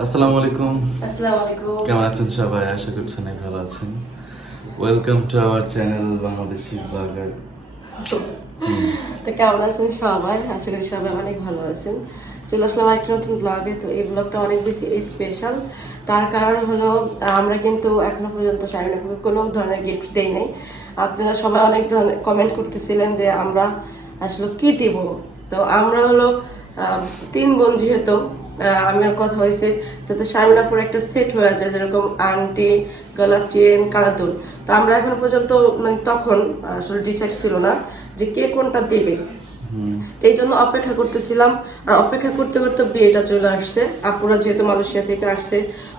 আসসালামু আলাইকুম। আসসালামু আলাইকুম। কেমন আছেন সবাই? আশা করছি অনেক ভালো আছেন। Welcome to our channel Bangladeshi blogger তো কেমন আছেন সবাই? আশা করি সবাই অনেক ভালো আছেন। চলে আসলাম একটা নতুন ব্লগে তো এই ব্লগটা অনেক বেশি স্পেশাল তার কারণ হলো আমরা কিন্তু এখনও পর্যন্ত শাহিনাপুরকে কোনো ধরনের গিফট দেই নাই। আপনারা সবাই অনেক ধরনের কমেন্ট করতেছিলেন যে আমরা আসলে কি দিব? তো আমরা হলো তিন বোন যেহেতু আমার কথা হয়েছে। যাতে শারমিনাপুর একটা সেট হয়ে যায় যেরকম আংটি গলার চেন কালাদুল তো আমরা এখন পর্যন্ত মানে তখন আসলে ডিসাইড ছিল না যে কে কোনটা দেবে। এই জন্য অপেক্ষা করতেছিলাম। আর অপেক্ষা করতে করতে বিয়েটা চলে আসছে। আপুরা যেহেতু মালয়েশিয়া থেকে আসছে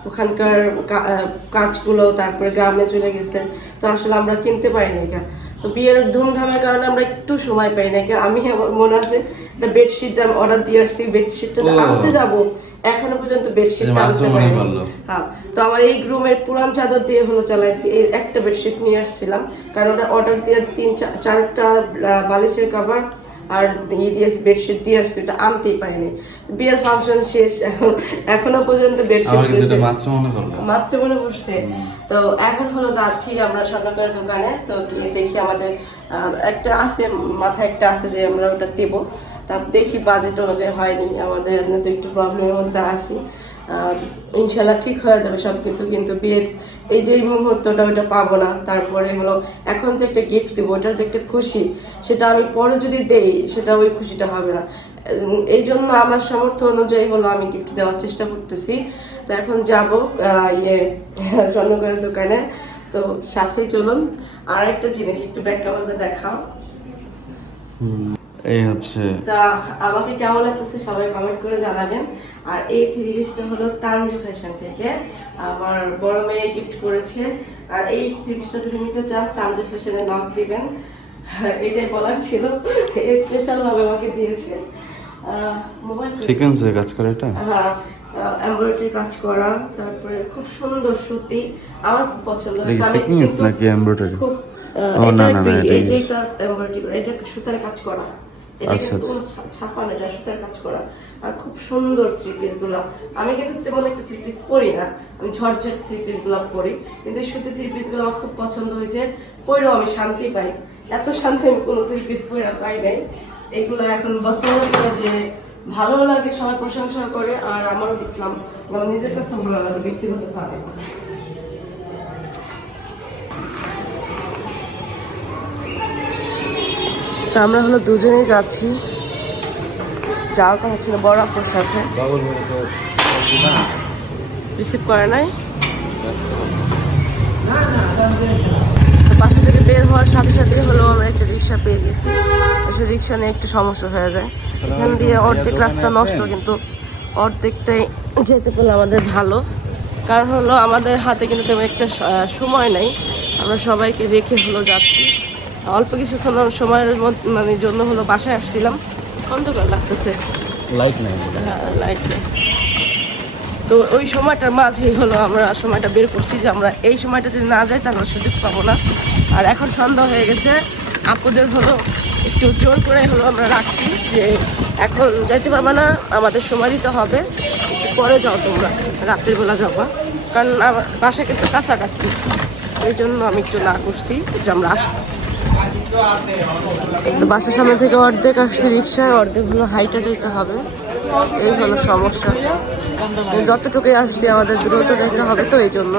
ওখানকার কাজগুলো তারপরে গ্রামে চলে গেছে। তো আসলে আমরা কিনতে পারি না এটা। তো বিয়ের ধুমধামের কারণে আমরা একটু সময় পাই না এটা আমি আমার মনে আছে একটা বেডশিট আমি অর্ডার দিয়ে আসছি বেডশিটটা। আনতে যাব। এখনও পর্যন্ত বেডশিট এই আনতে মনে পারিনি। হ্যাঁ তো আমার এই রুমের পুরান চাদর দিয়ে হলো চালাইছি এই একটা বেডশিট নিয়ে আসছিলাম। কারণ ওটা অর্ডার দিয়ে তিন চারটা বালিশের কভার আর ই দিয়ে বেডশিট দিয়ে আসছে এটা আনতেই পারিনি। বিয়ের ফাংশন শেষ এখন এখনও পর্যন্ত বেডশিট মাত্র মনে পড়ছে। তো এখন হলো যাচ্ছি আমরা স্বর্ণকারের দোকানে। তো দেখি আমাদের একটা আছে মাথায় একটা আছে যে আমরা ওটা দেবো। তা দেখি বাজেট অনুযায়ী হয়নি আমাদের এমনি তো একটু প্রবলেমের মধ্যে আছি। ইনশাল্লাহ ঠিক হয়ে যাবে সব কিছু কিন্তু বিয়ের এই যে মুহূর্তটা ওইটা পাবো না। তারপরে হলো এখন যে একটা গিফট দেবো ওটার যে একটা খুশি সেটা আমি পরে যদি দেই সেটা ওই খুশিটা হবে না। এই জন্য আমার সামর্থ্য অনুযায়ী হলো আমি গিফট দেওয়ার চেষ্টা করতেছি। তো এখন যাব ইয়ে স্বর্ণকারের দোকানে। তো সাথেই চলুন। আর একটা জিনিস একটু ব্যাক ক্যামেরাতে দেখাও। হুম, এই হচ্ছে তা আমাকে কেমন লাগতেছে সবাই কমেন্ট করে জানাবেন। আর এই থ্রি পিসটা হলো তানজু ফ্যাশন থেকে আমার বড় মেয়ে গিফট করেছে। আর এই থ্রি পিসটা যদি নিতে চান তানজু ফ্যাশনে নক দিবেন। এটাই বলার ছিল। স্পেশাল ভাবে আমাকে দিয়েছে। মোবাইল সিকোয়েন্সে কাজ করে এটা? হ্যাঁ এমব্রয়ডারি কাজ করা তারপরে খুব সুন্দর সুতি। আমার খুব পছন্দ হয়েছে। সিকোয়েন্স নাকি এমব্রয়ডারি খুব ও, না, না, এটা। এটা এটা সুতার কাজ করা। আচ্ছা, কিন্তু কোনো ছা- ছাপানো এটা সুতার কাজ করা। আর খুব সুন্দর থ্রি পিসগুলো আমি কিন্তু তেমন একটা থ্রি পিস পরি না। আমি ঝরঝর থ্রি পিসগুলো পরি। কিন্তু সুতি থ্রি পিসগুলো আমার খুব পছন্দ হয়েছে। পরেও আমি শান্তি পাই। এত শান্তি আমি কোনো থ্রি পিস পরে পাই নাই। এগুলো এখন বর্তমানে যে ভালো লাগে সবাই প্রশংসা করে আর আমারও দেখলাম আমার নিজের কাছে ভালো লাগে ব্যক্তিগতভাবে। তো আমরা হলো দুজনেই যাচ্ছি। যাওয়ার কথা ছিল বড় আপুর সাথে। রিসিভ করে নাই। তো বাসা থেকে বের হওয়ার সাথে সাথে হলো আমরা একটা রিক্সা পেয়ে গেছি। সেই রিক্সা নিয়ে একটু সমস্যা হয়ে যায়। এখান দিয়ে অর্ধেক রাস্তা নষ্ট, কিন্তু অর্ধেকটাই যেতে পেলে আমাদের ভালো। কারণ হলো আমাদের হাতে কিন্তু তেমন একটা সময় নাই। আমরা সবাইকে রেখে হলো যাচ্ছি। অল্প কিছুক্ষণ সময়ের মধ্যে মানে জন্য হলো বাসায় আসছিলাম। অন্ধকার লাগতেছে। লাইট নাই। লাইট নেই। তো ওই সময়টার মাঝেই হলো আমরা সময়টা বের করছি যে আমরা এই সময়টা যদি না যাই তাহলে সুযোগ পাবো না। আর এখন সন্ধ্যা হয়ে গেছে। আপুদের হলো একটু জোর করে হলো আমরা রাখছি যে এখন যাইতে পারবে না আমাদের সময় দিতে হবে। একটু পরে যাও তোমরা রাত্রির বেলা যাবা। কারণ আমার বাসা কিন্তু কাছাকাছি। ওই জন্য আমি একটু না করছি যে আমরা আসতেছি। বাসার সামনে থেকে অর্ধেক আসছে রিক্সায়, অর্ধেক হলো হাইটে যেতে হবে। এই হলো সমস্যা। যতটুকুই আসছি আমাদের দ্রুত যেতে হবে তো এই জন্য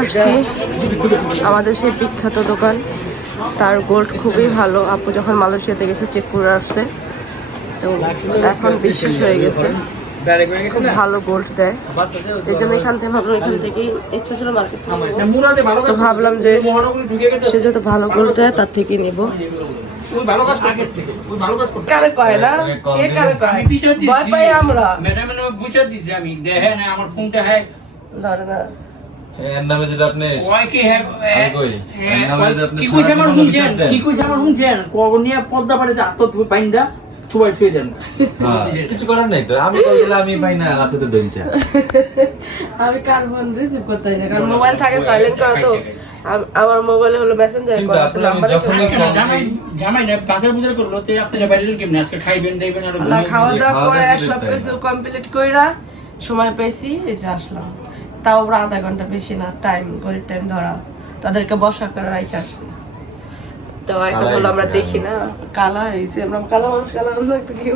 আসছি আমাদের সেই বিখ্যাত দোকান। তার গোল্ড খুবই ভালো। আপু যখন মালয়েশিয়াতে গেছে, চেক করে আসছে। তো এখন বিশ্বাস হয়ে গেছে। খুব ভালো গোল্ড দেয়। এই জন্য এখান থেকে ভাবলাম এখান থেকেই ইচ্ছা ছিল মার্কেট থেকে। তো ভাবলাম যে সে যত ভালো গোল্ড দেয় তার থেকেই নেব। কারে কয় না? কে কারে কয়? ভয় পাই আমরা। বুঝার দিছি আমি দেখে আমার ফোনটা হ্যাঁ। ধরে না এর নামে যদি আপনি কয় কি হ্যাঁ আমি কই, এর নামে যদি আপনি কি কইছে আমার শুনছেন? কি কইছে আমার শুনছেন? কখন পদ্মা পাড়িতে আত্ম বাইন্দা ছুবাই থুয়ে দেন। হ্যাঁ, কিছু করার নাই তো। আমি কল দিলে আমি পাই না আপনি তো দইছেন আমি কার ফোন রিসিভ করতে না কারণ মোবাইল থাকে সাইলেন্ট করা তো। আমার মোবাইলে হলো মেসেঞ্জার কল আসলে জামাই জামাই না বাজার বুজার করল তো আপনারা বাইরে কেমনি? আজকে খাইবেন আর খাওয়া দাওয়া করে সবকিছু তাই। কমপ্লিট কইরা সময় পেয়েছি এই যে আসলাম। তাও আধা ঘণ্টা বেশি না টাইম ঘড়ির টাইম ধরা। তাদেরকে বসা করে রাখে আসছি। তো এখন হলো আমরা দেখি না। কালা হয়েছে আমরা কালা মানুষ কালা মানুষ একটা কি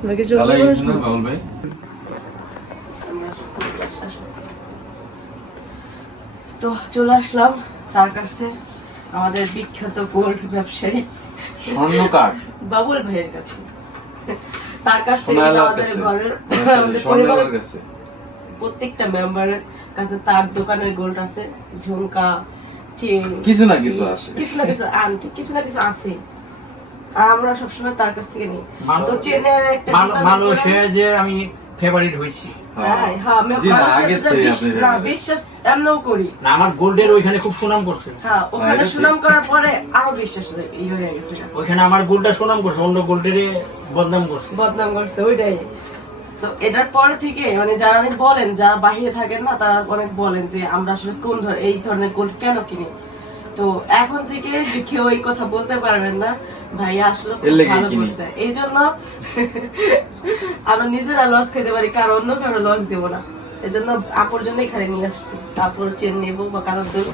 আমরা কি জন্য কালাই মানুষ গেছে না না? বাবুল ভাই? তো চলে আসলাম তার কাছে আমাদের বিখ্যাত গোল্ড ব্যবসায়ী। স্বর্ণকার। বাবুল ভাইয়ের কাছে। তার কাছ থেকে আমাদের কাছে। ঘরের Sorry, পরিবারের কাছে। প্রত্যেকটা মেম্বারের কাছে তার দোকানের গোল্ড আছে। ঝুমকা কিছু না কিছু আছে। কিছু না কিছু কিছু না কিছু আছে। আর আমরা সবসময় তার কাছ থেকে নিই। তো চেনের একটা সে যে আমি ফেভারিট হয়েছি। হ্যাঁ, হ্যাঁ, আমার গোল্ডের ওইখানে খুব সুনাম করছে। হ্যাঁ ওখানে সুনাম করার পরে আরও বিশ্বাস হয়ে গেছে। ওইখানে আমার গোল্ডটা সুনাম করছে অন্য গোল্ডের বদনাম করছে। বদনাম করছে ওইটাই। তো এটার পরে থেকে মানে যারা বলেন যারা বাইরে থাকেন না তারা অনেক বলেন যে আমরা আসলে কোন ধর- এই ধরনের গোল্ড কেন কিনি। তো এখন থেকে কেউ এই কথা বলতে পারবেন না। ভাই আসলে ভালো দেয়। এই জন্য আমরা নিজেরা লস খেতে পারি কারণ অন্য কারও লস দেবো না। এই জন্য আপুর জন্য এখানে নিয়ে আসছি। আপুর চেন নেব বা কানের দুল।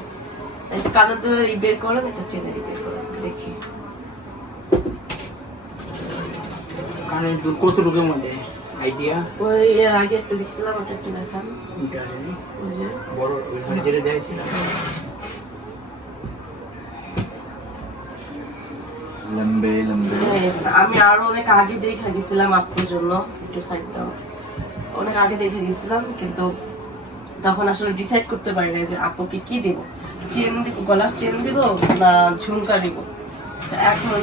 একটা কানের দুলের ই বের করেন একটা চেনের ই বের করেন দেখি। কানের দুল কত রুগের মধ্যে? আইডিয়া ওই এর আগে একটা দেখছিলাম ওটা একটু দেখান বড় ওইখানে যেটা দেখছিল লম্বে লম্বে। আমি আরও অনেক আগে দেখে গেছিলাম আপনার জন্য একটু সাইড দাও। অনেক আগে দেখে গেছিলাম কিন্তু তখন আসলে ডিসাইড করতে পারি না যে আপুকে কি দেব। চেন দিব গলার চেন দিব না ঝুমকা দিব? এখন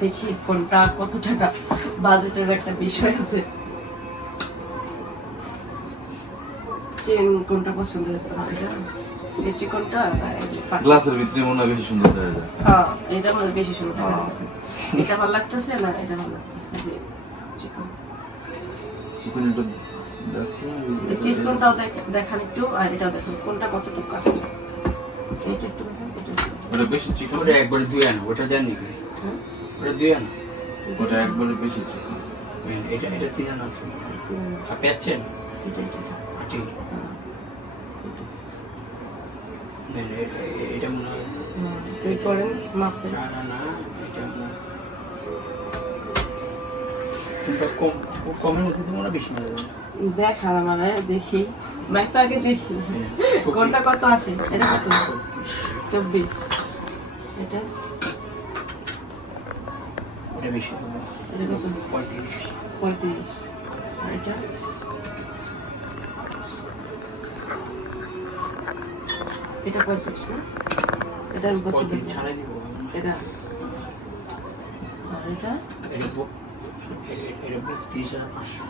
দেখি কোনটা কত টাকা বাজেটের একটা বিষয় আছে। চেন কোনটা পছন্দ হয়েছে এই চিকনটা গ্লাসের ভিতরে মনে হয় বেশি সুন্দর দেখা যায়। হ্যাঁ এটা আমার বেশি সুন্দর হ্যাঁ। লাগতেছে এটা ভালো লাগতেছে না এটা ভালো লাগতেছে? যে চিকন। দেখো। এই চিকনটাও দেখ- দেখান একটু আর এটাও দেখান কোনটা কতটুকু আছে। এটা একটু দেখান। ওটা বেশি চিকন? ওটা একবারে দুই আনো ওটা দেন নাকি ওটা দুই আনো। ওটা একবারে বেশি চিকন। হ্যাঁ, এটা এটা তিন আনো আছে। পেয়েছেন এটা এটা। এটা। হ্যাঁ, এটা মনে হয় তুই করেন মাপতে চার আনা এটা আপনার কম কমের মধ্যে তো মনে বেশি না দেখান আমার দেখি। ম্যাপটা আগে দেখি। কোনটা কত আছে এটা কত? চব্বিশ। এটা? ওটা বেশি। এটা কত? পঁয়ত্রিশ। পঁয়ত্রিশ। আর এটা? এটা পঁয়ত্রিশ না? এটা আর বত্রিশ হাজার পাঁচশো।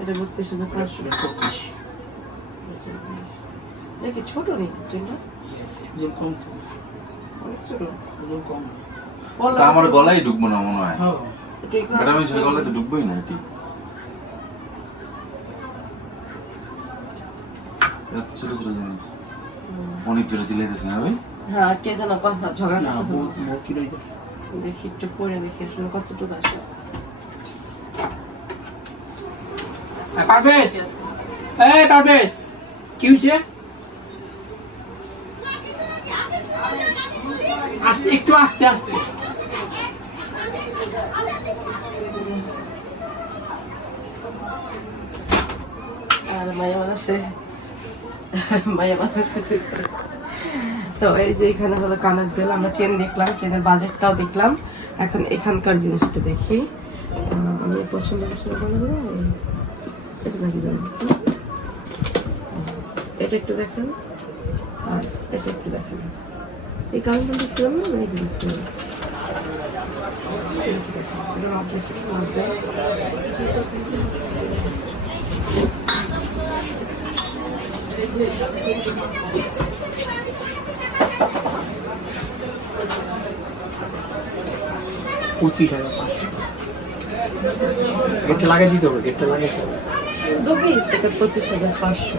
এটা পাঁচশো এটা কি ছোট নেই? কম তো অনেক ছোট। কম তা আমার গলায় ঢুকবো না মনে হয়। হ্যাঁ। ছেলে গলায় তো ঢুকবোই না এটি। ছোট ছোট জিনিস। অনেক জোরে চিলাইতেছে না ভাই? হ্যাঁ কে যেন কথা ঝগড়া না করতেছে হইতেছে দেখি একটু পরে দেখি আসলে কতটুকু আসে। পারভেজ! এই পারভেজ! কি হয়েছে আস্তে একটু আস্তে আস্তে আর মায়া মানুষে মায়া মানুষ কিছু তো এই যে এখানে হলো কানের তেল, আমরা চেন দেখলাম, চেনের বাজেটটাও দেখলাম। এখন এখানকার জিনিসটা দেখি। আমি পছন্দ পছন্দ করব এটা এটা একটু দেখেন। আর এটা একটু দেখেন। এই কারণটা দেখছিলাম না এই দেখছিলাম এটা হাজার পাঁচশো গেটটা লাগাই দিতে হবে গেটটা এটা পঁচিশ হাজার পাঁচশো।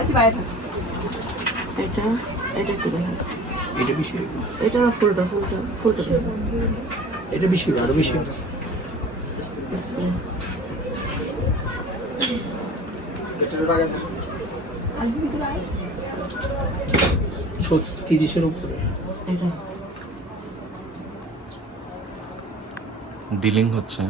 আচ্ছা এটা এটা একটু দেখেন এটা বেশি এটা না ফুলটা ফুলটা ফুলটা এটা বেশি আরও বেশি উপরে। ডিলিং হচ্ছে।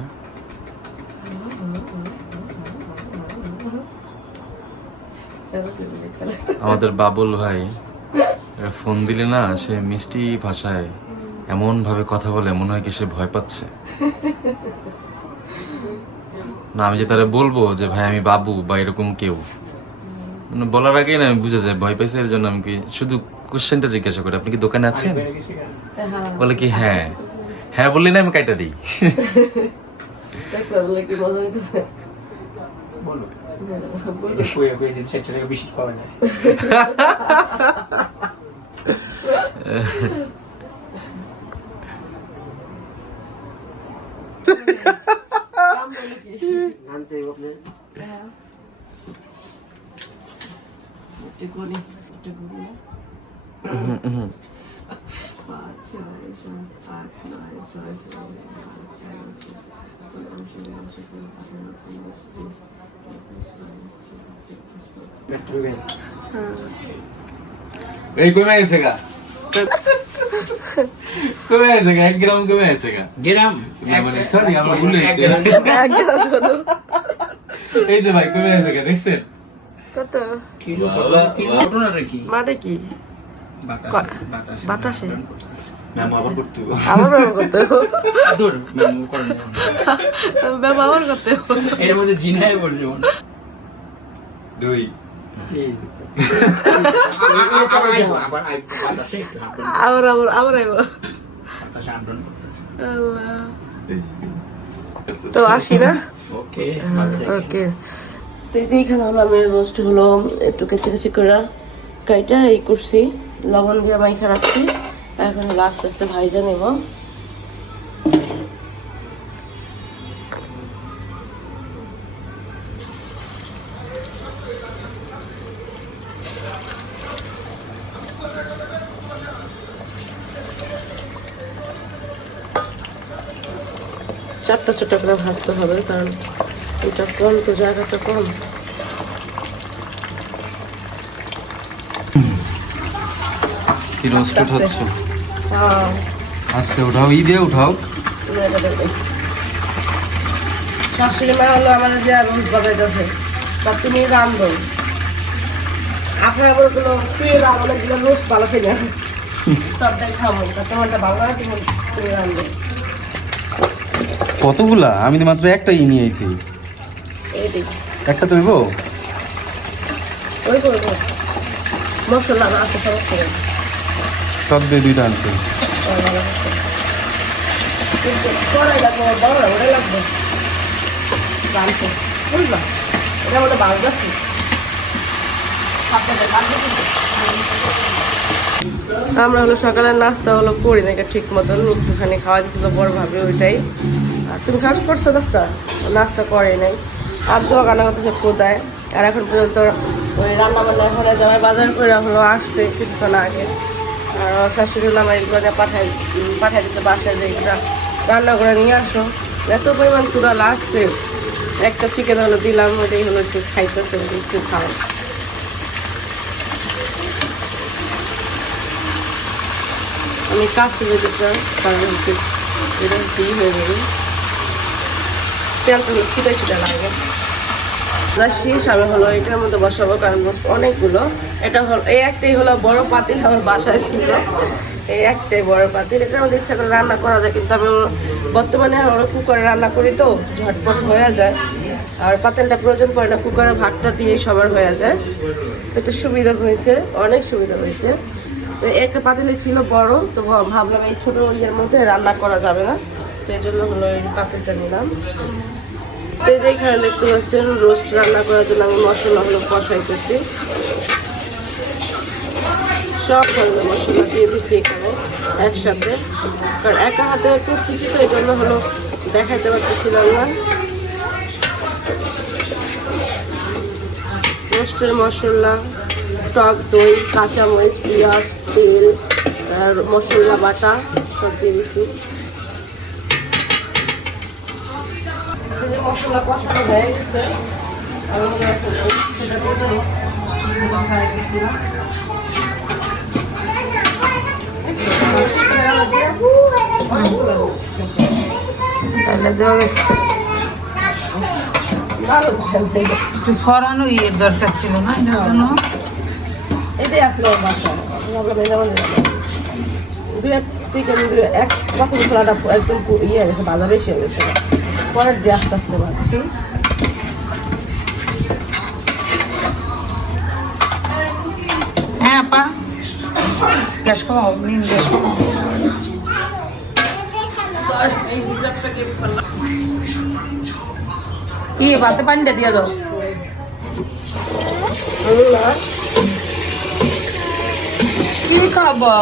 আমাদের বাবুল ভাই ফোন দিলে না সে মিষ্টি ভাষায় এমন ভাবে কথা বলে মনে হয় কি সে ভয় পাচ্ছে। না আমি যে তারা বলব যে ভাই আমি বাবু বা এরকম কেউ। মানে বলার আগেই না আমি বুঝে যায় ভয় পাইছে এর জন্য আমি কি শুধু কোশ্চেনটা জিজ্ঞাসা করি আপনি কি দোকানে আছেন? বলে কি হ্যাঁ। হ্যাঁ বললি না আমি কাইটা দিই। বলে কি মজা দিতেছে বলো বলো। এটা কয়ে কয়ে যদি ষাট টাকা বেশি পাওয়া যায় একটু করি একটু করি না পাঁচ ছয় সাত আট কমে গেছে গা এক গ্রাম কমে গেছে গা গেরাম না, মানে, sorry, আমার ভুল হয়েছে। এই যে ভাই কমে গেছে গা দেখছেন কত ঘটনাটা কি মানে বাতাসে আবার করতে। দূর। এর মধ্যে জিনায় পড়ছে। দুই আবার। আবার আবার আইব। তো আসি না ওকে ওকে তো এই যে এখানে হলো আমি রোস্ট হলো একটু কেচে কেচে করে কাইটা এই করছি লবণ দিয়ে মাইখা রাখছি এখন আস্তে আস্তে ভাইজা নেব চারটা চারটা করে ভাজতে হবে কারণ এটা কম তো জায়গাটা কম। কি হ্যাঁ। আস্তে উঠাও ই দিয়ে উঠাও। তুমি এটা দেখবে শাশুড়ি মা হলো আমাদের যে রোজ বাজাইতেছে তা তুমি রান্ধো আপনার আবার কোনো তুই রান্না দিলে রোজ ভালো খেয়ে সব দেখাবো তা তোমারটা ভালো না তুমি তুমি রান্ধো কতগুলা? আমি তো মাত্র একটা ই নিয়ে আইছি। একটা তো হইব? সব দিয়ে দুইটা আনছে। আমরা হলো সকালের নাস্তা হলো করি না এটা ঠিক মতন। একটুখানি খাওয়া দিয়েছিল বড় ভাবে ওইটাই। তুমি কাজ করছ নাস্তা নাস্তা করে নাই। তো কান্না করতে কোথায়? আর এখন পর্যন্ত ওই রান্না বান্না এখন জামাই বাজার করে হলো, আসছে কিছুক্ষণ আগে। আর শাশুড়ি হলো আমার যা পাঠাই পাঠাই দিতে, বাসায় যে। রান্না করে নিয়ে আসো। এত পরিমাণ ক্ষুদা লাগছে। একটা চিকেন হলো দিলাম, ওইটাই হলো একটু খাইতেছে, একটু খাও আমি কাছে যেতেছিলাম কারণ হচ্ছে এটা হচ্ছে হয়ে যাবে। তেলটা ছিটা ছিটা লাগে। শেষ আমি হলো, এটার মধ্যে বসাবো, কারণ অনেকগুলো। এটা হলো এই একটাই হলো বড় পাতিল আমার বাসায় ছিল। এই একটাই বড় পাতিল। এটার মধ্যে ইচ্ছা করে রান্না করা যায়, কিন্তু আমি বর্তমানে আমরা কুকারে রান্না করি তো, ঝটপট হয়ে যায়। আর পাতিলটা প্রয়োজন পড়ে না, কুকারে ভাতটা দিয়েই সবার হয়ে যায়। এটা সুবিধা হয়েছে, অনেক সুবিধা হয়েছে। একটা পাতিলে ছিল বড়, তো ভাব- ভাবলাম এই ছোটো ইয়ের মধ্যে রান্না করা যাবে না। তো এই জন্য হলো এই পাতিলটা নিলাম। এই যে এখানে দেখতে পাচ্ছেন, রোস্ট রান্না করার জন্য আমি মশলা কষাইতেছি। সব ধরনের মশলা দিয়ে দিছি এখানে, একসাথে। কারণ একা হাতে করতেছি তো, এই জন্য হলো দেখাইতে পারতেছিলাম না। রোস্টের মশলা, টক দই, কাঁচামরিচ, পেঁয়াজ, তেল, আর মশলা বাটা, সব দিয়ে দিছি এই যে মশলা কষানো হয়ে গেছে। আমি এখন সেটা দিয়ে। তাহলে একটু সরানো ইয়ের দরকার ছিল না এটার জন্য? এটাই আসলে বাসায়। দুই এক চিকেন এক প্রথম একদম ইয়ে হয়ে গেছে বাজার হয়ে গেছে দিয়ে আস্তে আস্তে পাচ্ছি হ্যাঁ আপা। গ্যাস কমাও, নিন গ্যাস পানিটা দিয়ে দাও। কি খাবা?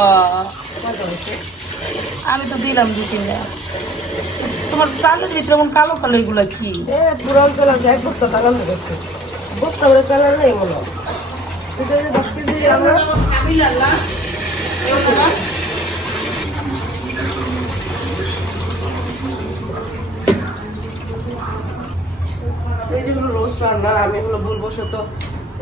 আমি তো দিলাম দু তিনটা তোমার চালের ভিতরে এমন কালো কালো এগুলো কি? পুরো অঞ্চল আছে, এক বস্তা টাকা গেছে। বস্তা করে চালার নেই রান্না, আমি হলো বলব সে তো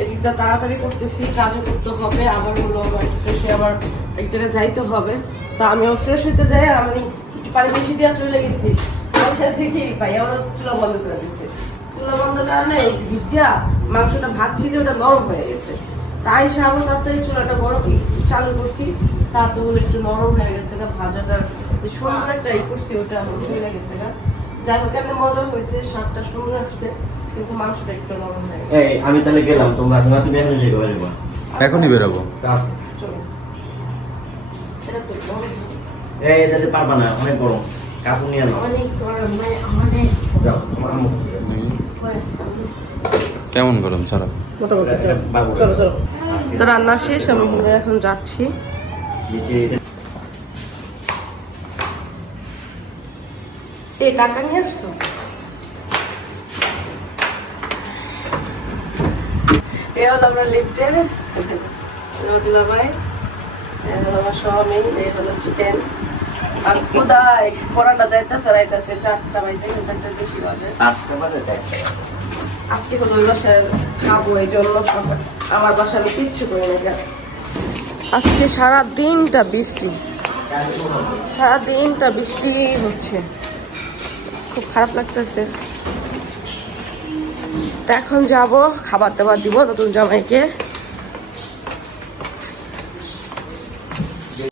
এদিকটা তাড়াতাড়ি করতেছি, কাজও করতে হবে, আবার হলো আমার ফ্রেশ আবার এক জায়গায় যাইতে হবে। তা আমি ফ্রেশ হইতে যাই আর আমি একটু পানি বেশি দেওয়া চলে গেছি। পাই আমার চুলা বন্ধ করে দিচ্ছে চুলা বন্ধ কারণে ভিজা মাংসটা ভাত ছিল ওটা নরম হয়ে গেছে। তাই তাড়াতাড়ি চুলাটা গরম চালু করছি। তা তো হলো একটু নরম হয়ে গেছে না ভাজাটার সুন্দর একটা ই করছি ওটা আমার চলে গেছে না যাই হোক একটা মজা হয়েছে সুন্দর আসছে কিন্তু মাংসটা একটু নরম হয়ে গেছে। আমি তাহলে গেলাম তোমরা তুমি এখন পারব এখনই বেরোবো। এই এটাতে পারবা না অনেক গরম। কাপড় নিয়ে অনেক গরম মানে অনেক। যাও তোমার আম্মু কেমন গরম? ছাড়া মোটামুটি চলো। তো রান্না শেষ আমি এখন যাচ্ছি। এ কাকা নিয়ে আসছো এ হলো আমরা লিফটে ভাই। হলো আমার স্বামী এ হলো চিকেন আর কোথায় পড়াটা যাইতেছে রাইতেছে চারটা বাজে চারটা বেশি বাজে পাঁচটা বাজে আজকে হলো বাসায় খাব এই জন্য আমার বাসায় আমি কিচ্ছু করি না আজকে সারা দিনটা বৃষ্টি। সারা দিনটা বৃষ্টি হচ্ছে। খুব খারাপ লাগতেছে। তা এখন যাব খাবার দাবার দিব নতুন জামাইকে।